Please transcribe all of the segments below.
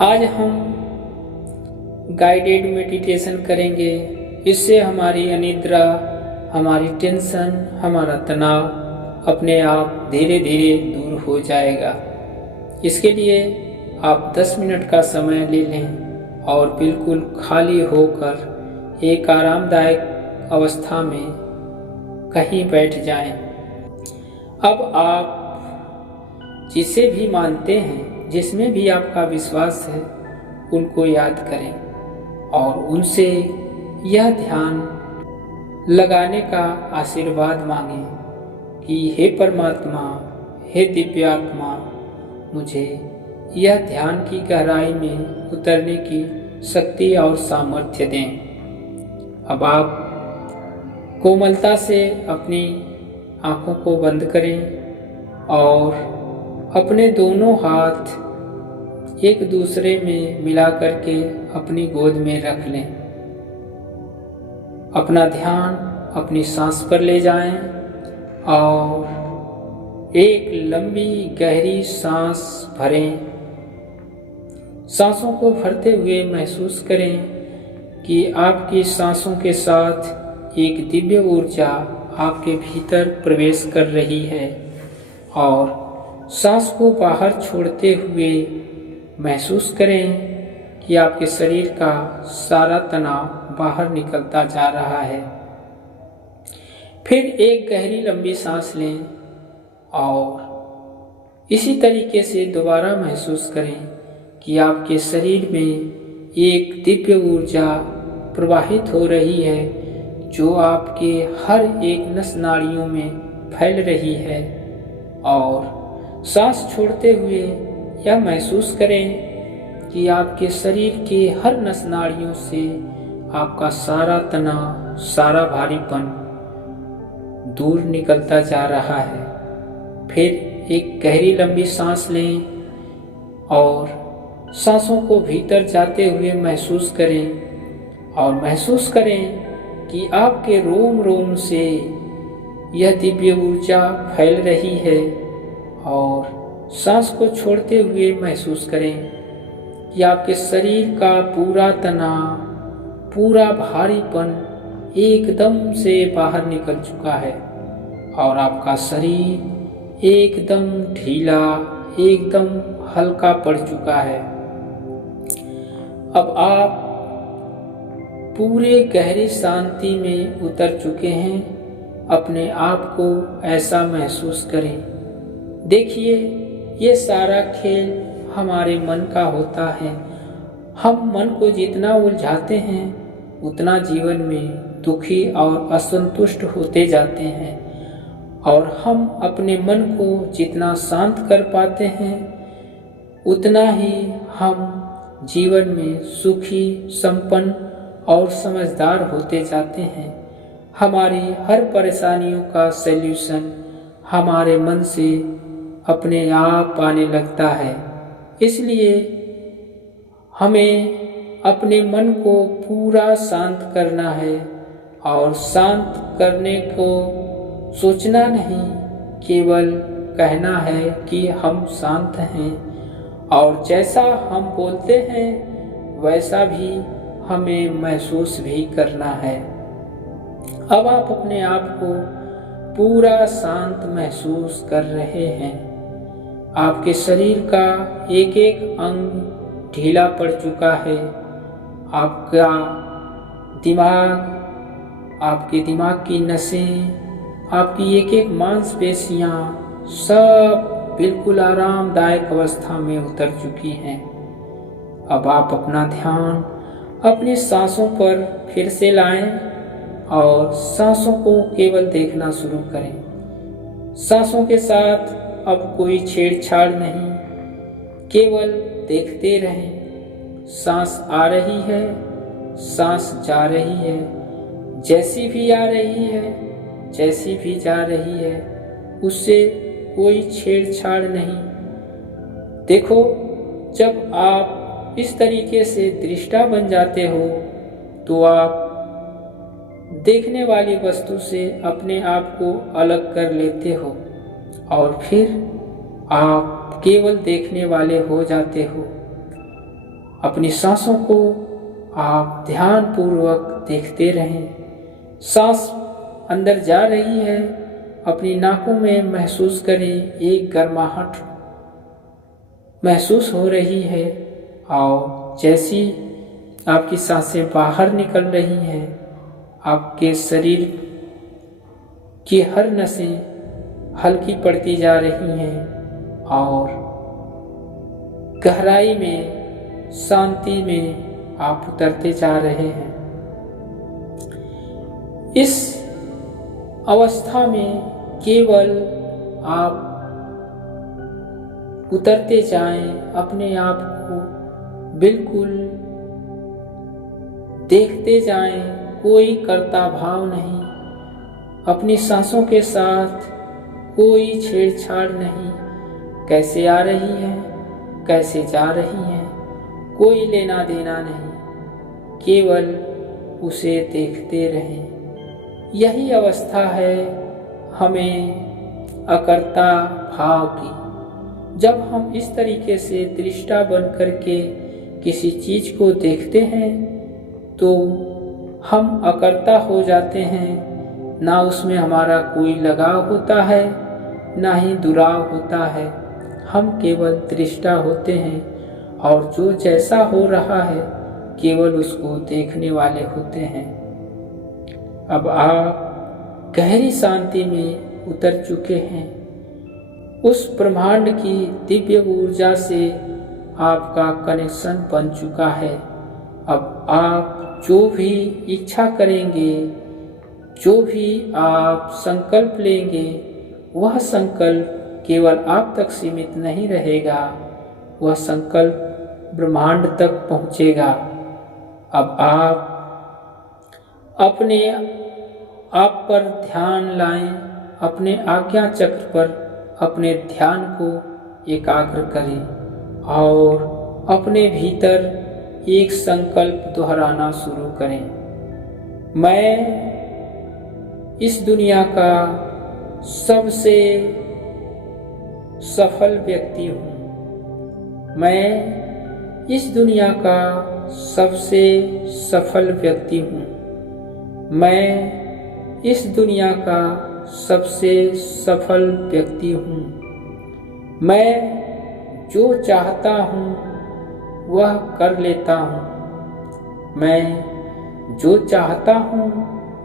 आज हम guided meditation करेंगे। इससे हमारी अनिद्रा, हमारी टेंशन, हमारा तनाव अपने आप धीरे धीरे दूर हो जाएगा। इसके लिए आप 10 मिनट का समय ले लें और बिल्कुल खाली होकर एक आरामदायक अवस्था में कहीं बैठ जाएं। अब आप जिसे भी मानते हैं, जिसमें भी आपका विश्वास है, उनको याद करें और उनसे यह ध्यान लगाने का आशीर्वाद मांगें कि हे परमात्मा, हे दिव्यात्मा, मुझे यह ध्यान की गहराई में उतरने की शक्ति और सामर्थ्य दें। अब आप कोमलता से अपनी आंखों को बंद करें और अपने दोनों हाथ एक दूसरे में मिला करके अपनी गोद में रख लें। अपना ध्यान अपनी सांस पर ले जाएं और एक लंबी गहरी सांस भरें। सांसों को भरते हुए महसूस करें कि आपकी सांसों के साथ एक दिव्य ऊर्जा आपके भीतर प्रवेश कर रही है और सांस को बाहर छोड़ते हुए महसूस करें कि आपके शरीर का सारा तनाव बाहर निकलता जा रहा है। फिर एक गहरी लंबी सांस लें और इसी तरीके से दोबारा महसूस करें कि आपके शरीर में एक दिव्य ऊर्जा प्रवाहित हो रही है जो आपके हर एक नस नाड़ियों में फैल रही है। और सांस छोड़ते हुए यह महसूस करें कि आपके शरीर के हर नस नाड़ियों से आपका सारा तनाव, सारा भारीपन दूर निकलता जा रहा है। फिर एक गहरी लंबी सांस लें और सांसों को भीतर जाते हुए महसूस करें और महसूस करें कि आपके रोम रोम से यह दिव्य ऊर्जा फैल रही है। और सांस को छोड़ते हुए महसूस करें कि आपके शरीर का पूरा तनाव, पूरा भारीपन एकदम से बाहर निकल चुका है और आपका शरीर एकदम ढीला, एकदम हल्का पड़ चुका है। अब आप पूरे गहरी शांति में उतर चुके हैं। अपने आप को ऐसा महसूस करें। देखिए, ये सारा खेल हमारे मन का होता है। हम मन को जितना उलझाते हैं उतना जीवन में दुखी और असंतुष्ट होते जाते हैं और हम अपने मन को जितना शांत कर पाते हैं उतना ही हम जीवन में सुखी, संपन्न और समझदार होते जाते हैं। हमारी हर परेशानियों का सल्यूशन हमारे मन से अपने आप आने लगता है। इसलिए हमें अपने मन को पूरा शांत करना है और शांत करने को सोचना नहीं, केवल कहना है कि हम शांत हैं और जैसा हम बोलते हैं वैसा भी हमें महसूस भी करना है। अब आप अपने आप को पूरा शांत महसूस कर रहे हैं। आपके शरीर का एक एक अंग ढीला पड़ चुका है। आपका दिमाग, आपके दिमाग की नसें, आपकी एक एक मांसपेशियां सब बिल्कुल आरामदायक अवस्था में उतर चुकी हैं। अब आप अपना ध्यान अपनी सांसों पर फिर से लाएं और सांसों को केवल देखना शुरू करें। सांसों के साथ अब कोई छेड़छाड़ नहीं, केवल देखते रहें। सांस आ रही है, सांस जा रही है, जैसी भी आ रही है, जैसी भी जा रही है, उससे कोई छेड़छाड़ नहीं। देखो, जब आप इस तरीके से दृष्टा बन जाते हो तो आप देखने वाली वस्तु से अपने आप को अलग कर लेते हो और फिर आप केवल देखने वाले हो जाते हो। अपनी सांसों को आप ध्यान पूर्वक देखते रहें। सांस अंदर जा रही है, अपनी नाकों में महसूस करें, एक गर्माहट महसूस हो रही है और जैसी आपकी सांसें बाहर निकल रही हैं, आपके शरीर की हर नसें हल्की पड़ती जा रही हैं और गहराई में, शांति में आप उतरते जा रहे हैं। इस अवस्था में केवल आप उतरते जाएं, अपने आप को बिल्कुल देखते जाएं, कोई कर्ता भाव नहीं, अपनी सांसों के साथ कोई छेड़छाड़ नहीं। कैसे आ रही है, कैसे जा रही हैं, कोई लेना देना नहीं, केवल उसे देखते रहें। यही अवस्था है हमें अकर्ता भाव की। जब हम इस तरीके से दृष्टा बन करके किसी चीज को देखते हैं तो हम अकर्ता हो जाते हैं। ना उसमें हमारा कोई लगाव होता है, ना ही दुराव होता है। हम केवल दृष्टा होते हैं और जो जैसा हो रहा है केवल उसको देखने वाले होते हैं। अब आप गहरी शांति में उतर चुके हैं। उस ब्रह्मांड की दिव्य ऊर्जा से आपका कनेक्शन बन चुका है। अब आप जो भी इच्छा करेंगे, जो भी आप संकल्प लेंगे, वह संकल्प केवल आप तक सीमित नहीं रहेगा, वह संकल्प ब्रह्मांड तक पहुंचेगा। अब आप अपने आप पर ध्यान लाएं, अपने आज्ञा चक्र पर अपने ध्यान को एकाग्र करें और अपने भीतर एक संकल्प दोहराना शुरू करें। मैं इस दुनिया का सबसे सफल व्यक्ति हूँ। मैं इस दुनिया का सबसे सफल व्यक्ति हूँ। मैं इस दुनिया का सबसे सफल व्यक्ति हूँ। मैं जो चाहता हूँ वह कर लेता हूँ। मैं जो चाहता हूँ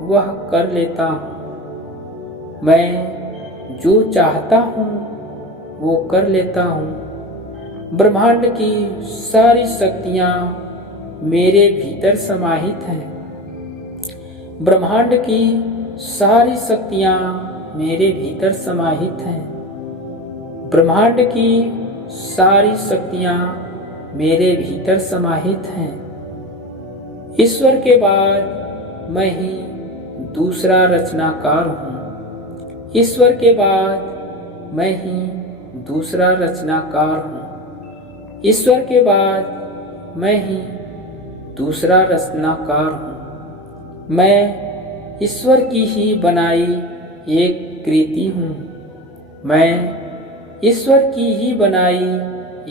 वह कर लेता हूँ। मैं जो चाहता हूँ वो कर लेता हूँ। ब्रह्मांड की सारी शक्तियाँ मेरे भीतर समाहित हैं। ब्रह्मांड की सारी शक्तियाँ मेरे भीतर समाहित हैं। ब्रह्मांड की सारी शक्तियाँ मेरे भीतर समाहित हैं। ईश्वर के बाद मैं ही दूसरा रचनाकार हूँ। ईश्वर के बाद मैं ही दूसरा रचनाकार हूँ। ईश्वर के बाद मैं ही दूसरा रचनाकार हूँ। मैं ईश्वर की ही बनाई एक कृति हूँ। मैं ईश्वर की ही बनाई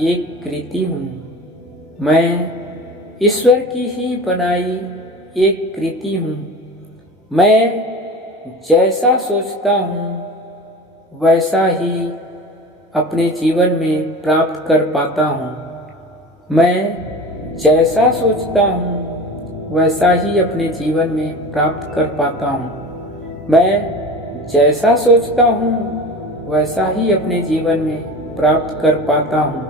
एक कृति हूँ। मैं ईश्वर की ही बनाई एक कृति हूँ। मैं जैसा सोचता हूँ वैसा ही अपने जीवन में प्राप्त कर पाता हूँ। मैं जैसा सोचता हूँ वैसा ही अपने जीवन में प्राप्त कर पाता हूँ। मैं जैसा सोचता हूँ वैसा ही अपने जीवन में प्राप्त कर पाता हूँ।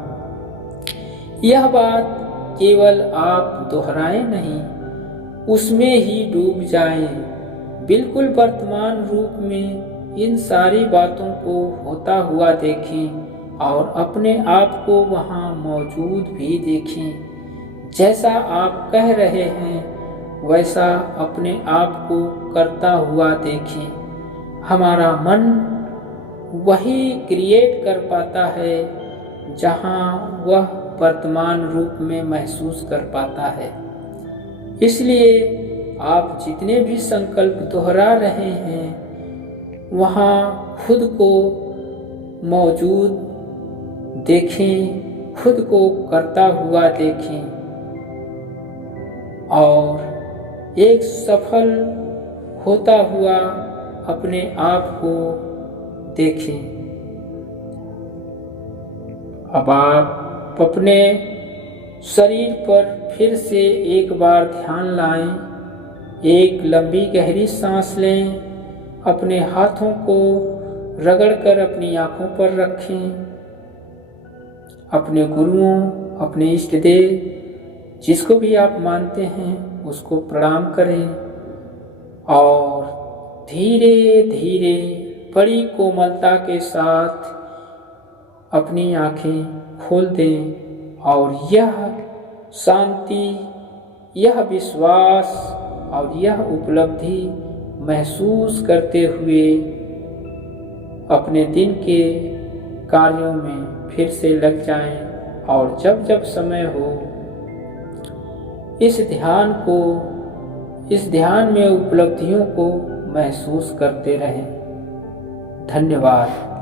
यह बात केवल आप दोहराएं नहीं, उसमें ही डूब जाएं। बिल्कुल वर्तमान रूप में इन सारी बातों को होता हुआ देखें और अपने आप को वहाँ मौजूद भी देखें। जैसा आप कह रहे हैं वैसा अपने आप को करता हुआ देखें। हमारा मन वही क्रिएट कर पाता है जहाँ वह वर्तमान रूप में महसूस कर पाता है। इसलिए आप जितने भी संकल्प दोहरा रहे हैं वहाँ खुद को मौजूद देखें, खुद को करता हुआ देखें। और एक सफल होता हुआ अपने आप को देखें। अब आप अपने शरीर पर फिर से एक बार ध्यान लाएं। एक लंबी गहरी सांस लें। अपने हाथों को रगड़कर अपनी आंखों पर रखें। अपने गुरुओं, अपने इष्ट देव, जिसको भी आप मानते हैं, उसको प्रणाम करें और धीरे धीरे बड़ी कोमलता के साथ अपनी आंखें खोल दें और यह शांति, यह विश्वास और यह उपलब्धि महसूस करते हुए अपने दिन के कार्यों में फिर से लग जाएं और जब जब समय हो इस ध्यान में उपलब्धियों को महसूस करते रहें। धन्यवाद।